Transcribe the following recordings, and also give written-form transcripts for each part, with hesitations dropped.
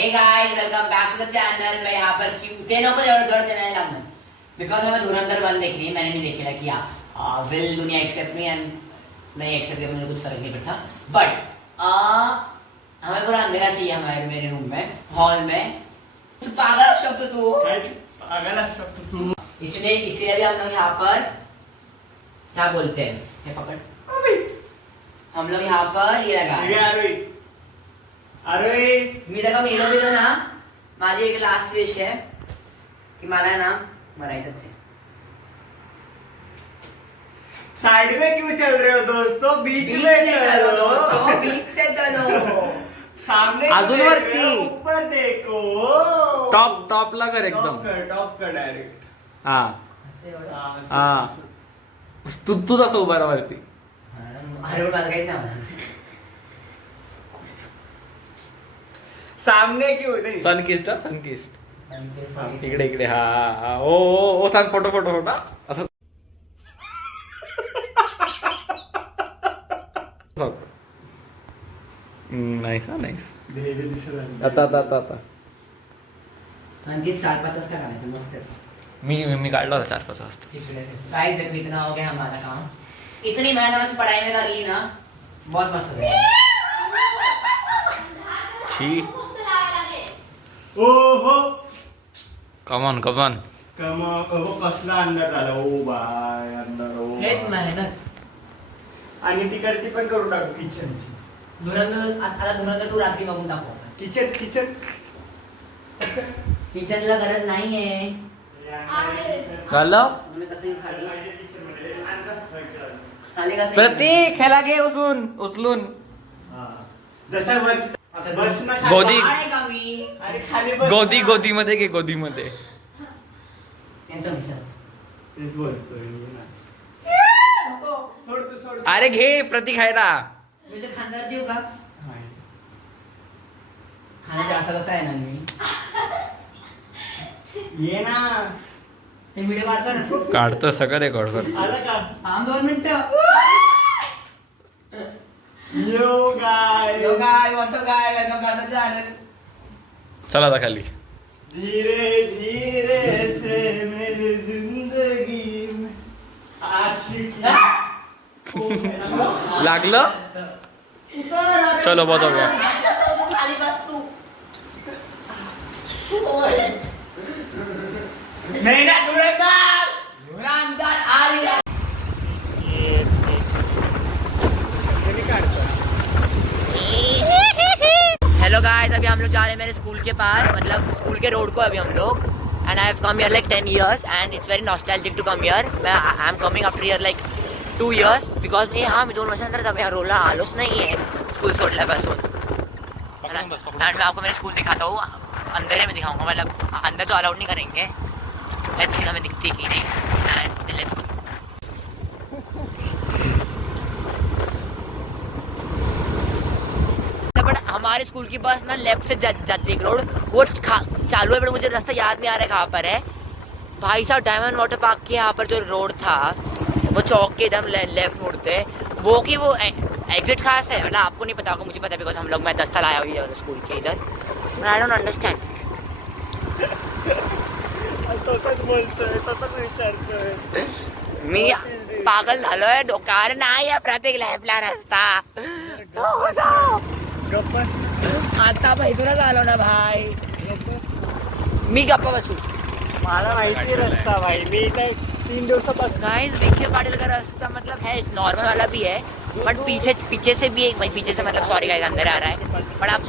हे guys welcome back to the channel. मैं यहाँ पर क्यों ते नको एवढं जड देणार लागणार बिकॉज हमें धुरंधर 1 देखनी है। मैंने नहीं देखी कि विल दुनिया एक्सेप्ट मी एंड नहीं एक्सेप्ट किया, मुझे कुछ फर्क नहीं पड़ता। बट हमें पूरा अंधेरा चाहिए हमारे मेरे रूम में, हॉल में। तू पागल शब्द तू पागल शब्द तू इसलिए भी हम लोग यहाँ पर क्या बोलते हैं, ये पकड़, हम लोग यहाँ पर ये लगा मी जर का मेलो बिलो ना, माझी एक लास्ट विश है की मला ना मरायचंच आहे। साइड में क्यों चल रहे हो दोस्तों? बीच में चलो दोस्तों, बीच से चलो। सामने अजून वरती ऊपर देखो, टॉपला कर एकदम टॉप कर डायरेक्ट। हा हा तू तसं उभा राहा वरती. अरे माझं काहीच नाही होणार. सामने क्यों नहीं? सनकिस्ट इकडे हा हा ओ थांब फोटो असं नाईस आता आणखी 4-5 वाजता काढायचं मस्त. मी काढला होता 4-5 वाजता. गाइस देखो इतना हो गया हमारा काम, इतनी मेहनत से पढ़ाई में कर ली ना, बहुत मस्त हो गया। छी ओहो कमॉन कसला अंदाज आला. ओ बाय अंदाज. हेच मेहनत. आणि तिकडची पण करून टाकू किचनची. धुरंधर तू रात्री बघून टाकू. किचन किचनला गरज नाहीये. झालं तुम्ही कसं खाली कसं प्रतीक ह्याला घे उचलून जसं वरती बस ना गोदी. का मी आणि खाली बस गोदीमध्ये घे गोदीमध्ये. यांचं मिसळ. तेच बोलतोय ना. सोड अरे घे प्रतीक खायला. मी तर खाणार देऊ का? खाण्याचं असं कसं आहे ना मी ये ना. ते व्हिडिओ काढतो ना. काढतो सगळं रेकॉर्ड करतो. आलं का? थांब 2 मिनिटं. Yo guys welcome back to channel. चला आता खाली. धीरे धीरे से मेरी जिंदगी में आशिकी लागलं. चलो बहुत हो गया. खाली बस तू. नहीं ना धुरंधर आ रही. हेलो गाइस, अभी हम लोग जा रहे हैं मेरे स्कूल के पास, मतलब स्कूल के रोड को अभी हम लोग. And I have come here like 10 years and it's very nostalgic to come here. I am coming after here like 2 years because मी 2 वर्षानंतर तर यहाँ रोला आलोच नाही आहे स्कूल सोडल्यापासून. एंड मैं आपको मेरा स्कूल दिखाता हूँ, अंधेरे में दिखाऊंगा, मतलब अंदर तो अलाउड नहीं करेंगे. लेट्स सी हमें दिखती है कि नहीं. End let's go. बट हमारे स्कूल की बस ना लेफ्ट से जाती है रोड, वो चालू है, बट मुझे रास्ता याद नहीं आ रहा है कहाँ पर है. भाई साहब डायमंड वाटर पार्क के यहाँ पर जो रोड था, वो चौक के एकदम लेफ्ट मुड़ते वो कि वो एग्जिट कहाँ से है, मतलब आपको नहीं पता होगा, मुझे पता है बिकॉज हम लोग मैं 10 साल आया हुई है स्कूल के इधर. But I don't understand. मी पागल झालोय, डोकार नाही आहे प्रत्येक लेफ्टला रस्ता. आता इथूनच आलो ना भाई. मी गप्पा बसू. मला माहिती रस्ता भाई, मी इथे 3 दिवसापासून. गाइस देखिए पाटिल का रास्ता मतलब है नॉर्मल वाला भी है, बट पीछे से भी एक भाई पीछे से मतलब सॉरी गाइस अंदर आ रहा है. बट आप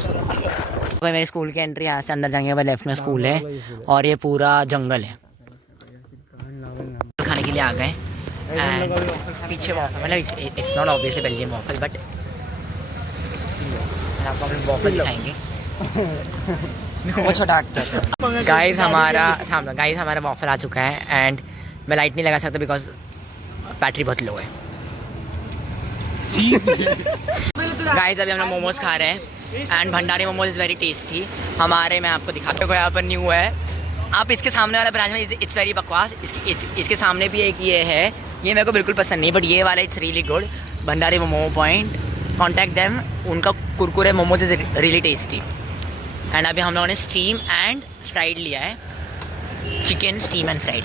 मेरे स्कूल की एंट्री यहाँ से अंदर जाएंगे, भाई लेफ्ट में स्कूल है और ये पूरा जंगल है. खाने के लिए आ गए एंड पीछे वॉफल, मतलब it's not obviously Belgian waffle, but आपको अपने वॉफल दिखाएंगे. बहुत छोटा एक्टर. गाइस हमारा वॉफल आ चुका है एंड मैं लाइट नहीं लगा सकता बिकॉज बैटरी बहुत लो है. गाइस अभी हम लोग मोमोज खा रहे हैं end Bhandari momos is very tasty. मैं आपको दिखाता हूँ, यहाँ पर न्यू है. आप इसके सामने वाला ब्रांच में इट्स वेरी बकवास. इसके सामने भी एक ये है, ये मेरे को बिल्कुल पसंद नहीं, बट ये वाला it's really good. Bhandari momo point, contact them. उनका कुरकुरे momos is really tasty. And अभी हम लोगों ने स्टीम एंड फ्राइड लिया है, चिकन स्टीम एंड फ्राइड.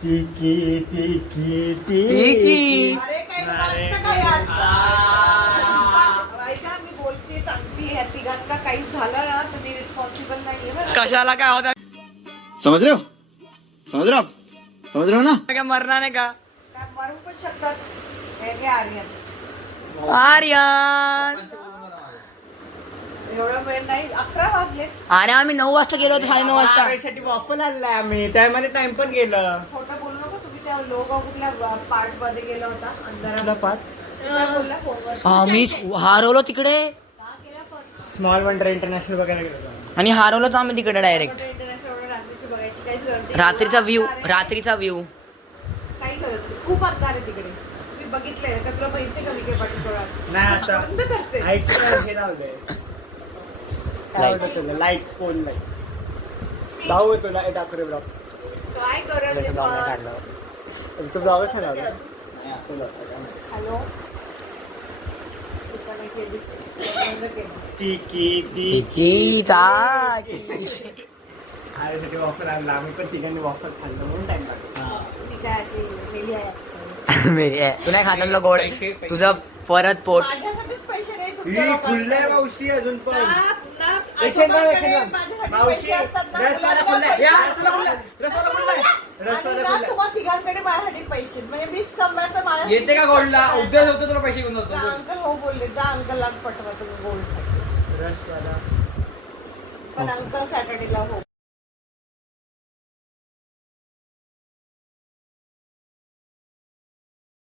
टिकी टिकी अरे काही वाटतं का यार? ऐका मी बोलते सांगते ह्या तिघांना काही झालं ना तर मी रिस्पॉन्सिबल नाहीये बरं. कशाला काय होता? समझ रहे हो ना क्या मरना ने का? काय मरू पण शकतात. हे घे आर्यन. आर्यन एवढा वेळ नाही, 11 वाजलेत. अरे आम्ही 9 वाजता गेलो होतो, 9:30 वाजता. साठी वॉफल आणलाय आम्ही, त्यामध्ये टाइम पण गेलं. खोटं बोलू नको. तुम्ही त्या लोगो कुठल्या पार्ट मध्ये गेला होता कुठला अंधारात? पार्ट? काय बोलला फोनवर? आम्ही हारवलो तिकडे का केला पण? स्मॉल वंडर इंटरनॅशनल बघायला गेलो होतो. आणि हारवलो तर आम्ही तिकडे डायरेक्ट. इंटरनॅशनल एवढं रात्रीची बघायची काहीच गरज नाही. रात्रीचा व्ह्यू, अंधार आहे. रात्रीचा व्ह्यू. काही गरज नाही. खूप अंधार आहे तिकडे. मी बघितलंय का तुला माहिती का विखे पाटील डोळ्यात? नाही आता बंद करते. ऐकलं हे लावलंय. काय Lights. होतं तुला? Lights, phone lights. भाऊ आहे तुला टाकरे ब्लॉग. काय गरज आहे ब्लॉग पण? काढला. तू ब्लॉगच नाही लावला. नाही असं लावलं. हॅलो दुकाने केली बंद केली. टिकी आईसाठी वॉफर आणला. आम्ही पण तिघांनी वॉफर खाल्लं म्हणून टाइम लागला. तुम्ही काय अशी मेली आहे? तू नाही खात आपलं गोड, तुझं परत पोट. माझ्यासाठीच पैसे नाही ही तुमच्या खुल्लंय लोकांकडे. मावशी अजून पण. नाथ, एक सेकंद, एक आजोबांकडे सेकंद. माझ्यासाठी मावशी, पैसे असतात ना, रसवाला मुलांना खुल्लाय. पैसे या, असतात. रसवाला खुल्लाय. रसवाला खुल्लाय. आणि रसवाला ना खुल्लाय. तुम्हा तिघांकडे माझ्यासाठी पैसे म्हणजे मीच कमवायचं माझ्या येते का गोल्डला? उद्या होतं तुला पैसे घेऊन जा जातो. अंकल हो बोलले, जा अंकलला पटवा तुम्ही गोल्डसाठी. रसवाला. पण अंकल सॅटर्डेला हो.